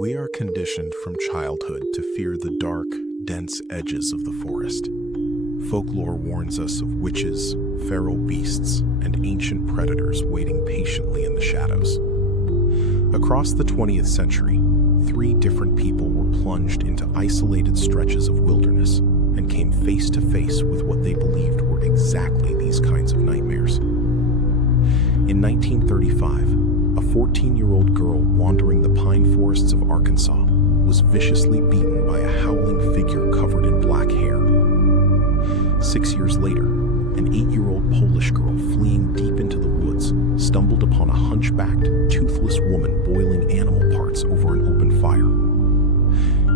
We are conditioned from childhood to fear the dark, dense edges of the forest. Folklore warns us of witches, feral beasts, and ancient predators waiting patiently in the shadows. Across the 20th century, 3 different people were plunged into isolated stretches of wilderness and came face to face with what they believed were exactly these kinds of nightmares. In 1935, a 14-year-old girl wandering the pine forests of Arkansas was viciously beaten by a howling figure covered in black hair. 6 years later, an 8-year-old Polish girl fleeing deep into the woods stumbled upon a hunchbacked, toothless woman boiling animal parts over an open fire.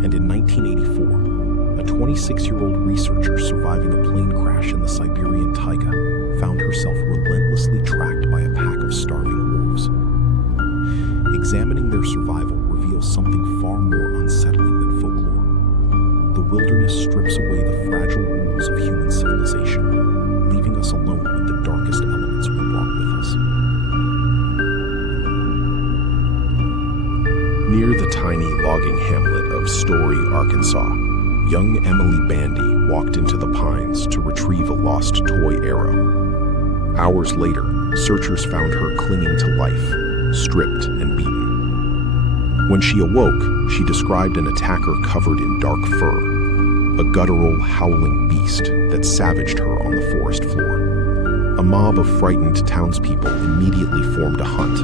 And in 1984, a 26-year-old researcher surviving a plane crash in the Siberian taiga found herself relentlessly tracked by a pack of starving wolves. Examining their survival reveals something far more unsettling than folklore. The wilderness strips away the fragile rules of human civilization, leaving us alone with the darkest elements we brought with us. Near the tiny logging hamlet of Story, Arkansas, young Emily Bandy walked into the pines to retrieve a lost toy arrow. Hours later, searchers found her clinging to life, stripped and beaten. When she awoke, she described an attacker covered in dark fur, a guttural, howling beast that savaged her on the forest floor. A mob of frightened townspeople immediately formed a hunt,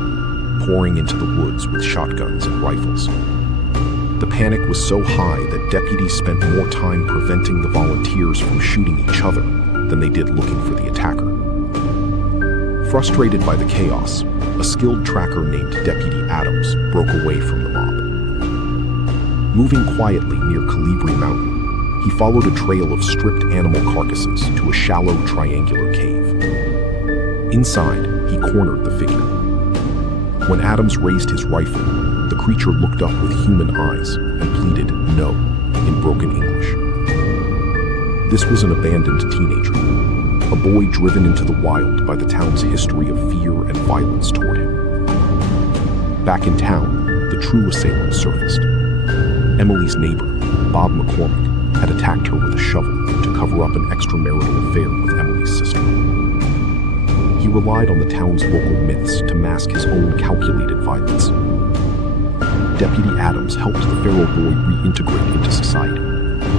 pouring into the woods with shotguns and rifles. The panic was so high that deputies spent more time preventing the volunteers from shooting each other than they did looking for the attacker. Frustrated by the chaos, a skilled tracker named Deputy Adams broke away from the mob. Moving quietly near Calibri Mountain, he followed a trail of stripped animal carcasses to a shallow triangular cave. Inside, he cornered the figure. When Adams raised his rifle, the creature looked up with human eyes and pleaded "no" in broken English. This was an abandoned teenager, a boy driven into the wild by the town's history of fear and violence toward him. Back in town, the true assailant surfaced. Emily's neighbor, Bob McCormick, had attacked her with a shovel to cover up an extramarital affair with Emily's sister. He relied on the town's local myths to mask his own calculated violence. Deputy Adams helped the feral boy reintegrate into society,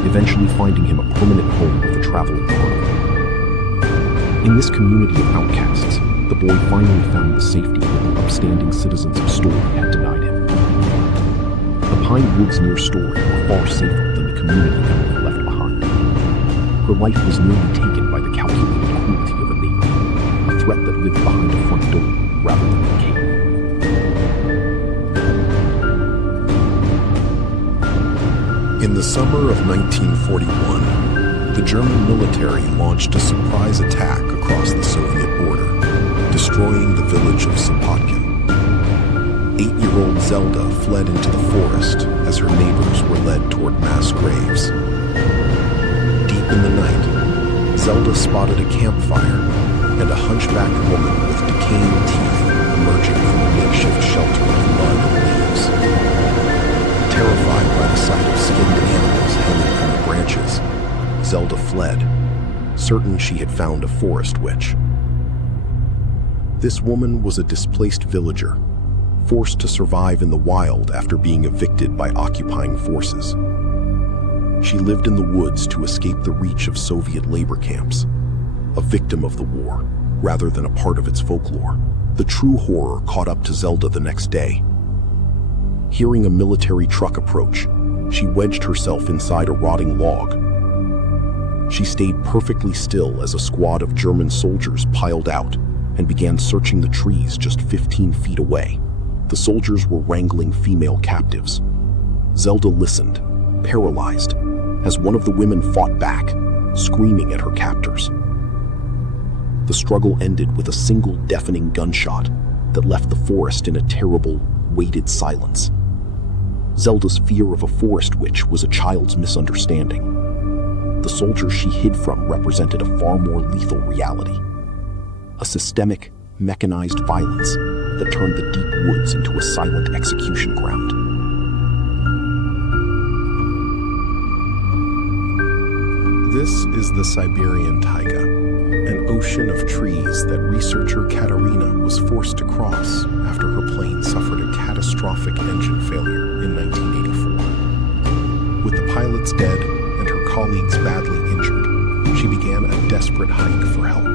eventually finding him a permanent home with a traveling partner. In this community of outcasts, the boy finally found the safety that the upstanding citizens of Story had denied him. The pine woods near Story were far safer than the community Emily left behind. Her life was nearly taken by the calculated cruelty of a neighbor, a threat that lived behind a front door rather than a cave. In the summer of 1941, the German military launched a surprise attack across the Soviet border, destroying the village of Sopotkin. 8-year-old Zelda fled into the forest as her neighbors were led toward mass graves. Deep in the night, Zelda spotted a campfire and a hunchbacked woman with decaying teeth emerging from a makeshift shelter of mud and leaves. Terrified by the sight of skinned animals hanging from the branches, Zelda fled, certain she had found a forest witch. This woman was a displaced villager, forced to survive in the wild after being evicted by occupying forces. She lived in the woods to escape the reach of Soviet labor camps, a victim of the war rather than a part of its folklore. The true horror caught up to Zelda the next day. Hearing a military truck approach, she wedged herself inside a rotting log. She stayed perfectly still as a squad of German soldiers piled out and began searching the trees just 15 feet away. The soldiers were wrangling female captives. Zelda listened, paralyzed, as one of the women fought back, screaming at her captors. The struggle ended with a single deafening gunshot that left the forest in a terrible, weighted silence. Zelda's fear of a forest witch was a child's misunderstanding. The soldiers she hid from represented a far more lethal reality. A systemic, mechanized violence that turned the deep woods into a silent execution ground. This is the Siberian taiga, an ocean of trees that researcher Katerina was forced to cross after her plane suffered a catastrophic engine failure in 1984. With the pilots dead and her colleagues badly injured, she began a desperate hike for help.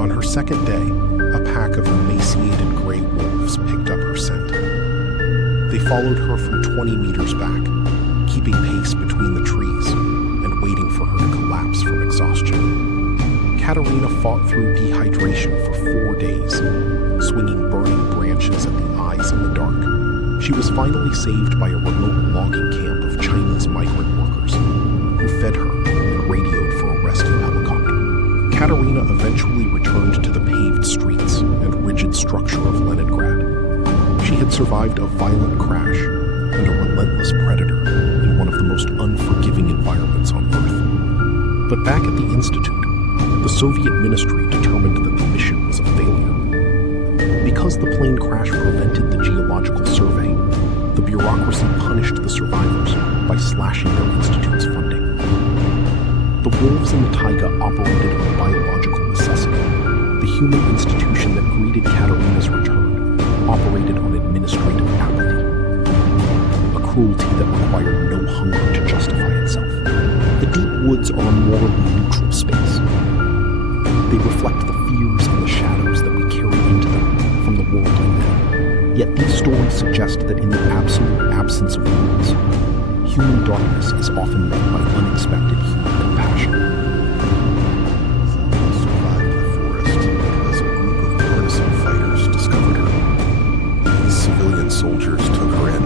On her second day, a pack of emaciated gray wolves picked up her scent. They followed her from 20 meters back, keeping pace between the trees and waiting for her to collapse from exhaustion. Katerina fought through dehydration for 4 days, swinging burning branches at the eyes in the dark. She was finally saved by a remote logging camp of Chinese migrant workers who fed her and radioed for a rescue helicopter. Katerina eventually returned to the paved streets and rigid structure of Leningrad. She had survived a violent crash and a relentless predator in one of the most unforgiving environments on Earth. But back at the Institute, the Soviet ministry determined that the mission was a failure. Because the plane crash prevented the geological survey, the bureaucracy punished the survivors by slashing their institute's funding. The wolves in the taiga operated on biological necessity. The human institution that greeted Katerina's return operated on administrative apathy, a cruelty that required no hunger to justify itself. The deep woods are a morally neutral space. They reflect the fears and the shadows that we carry into them from the world we live. Yet these stories suggest that in the absolute absence of rules, human darkness is often met by unexpected human compassion. Survived the forest because a group of partisan fighters discovered her. These civilian soldiers took her in,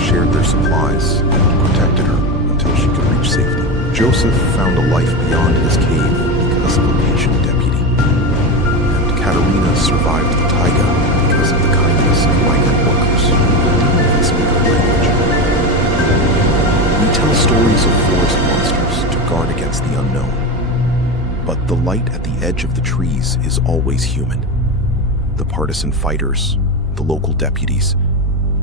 shared their supplies, and protected her until she could reach safety. Joseph found a life beyond his cave because of a patient deputy. And Katerina survived the taiga because of the kindness of migrant workers who didn't speak her language. We tell stories of forest monsters to guard against the unknown. But the light at the edge of the trees is always human. The partisan fighters, the local deputies,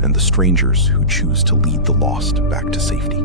and the strangers who choose to lead the lost back to safety.